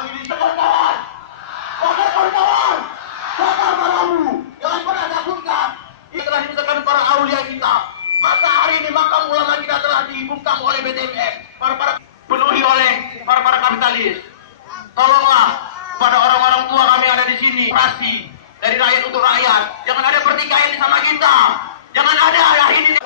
Kami di kawan-kawan. Kawan-kawan. Bakar paramu. Jangan pernah takutkan. Ini telah dibesarkan para aulia kita. Maka hari ini makam ulama kita telah dibungkam oleh BTMF. Para penuhi oleh para kapitalis. Tolonglah kepada orang-orang tua kami yang ada di sini. Operasi dari rakyat untuk rakyat. Jangan ada pertikaian sama kita. Jangan ada ini.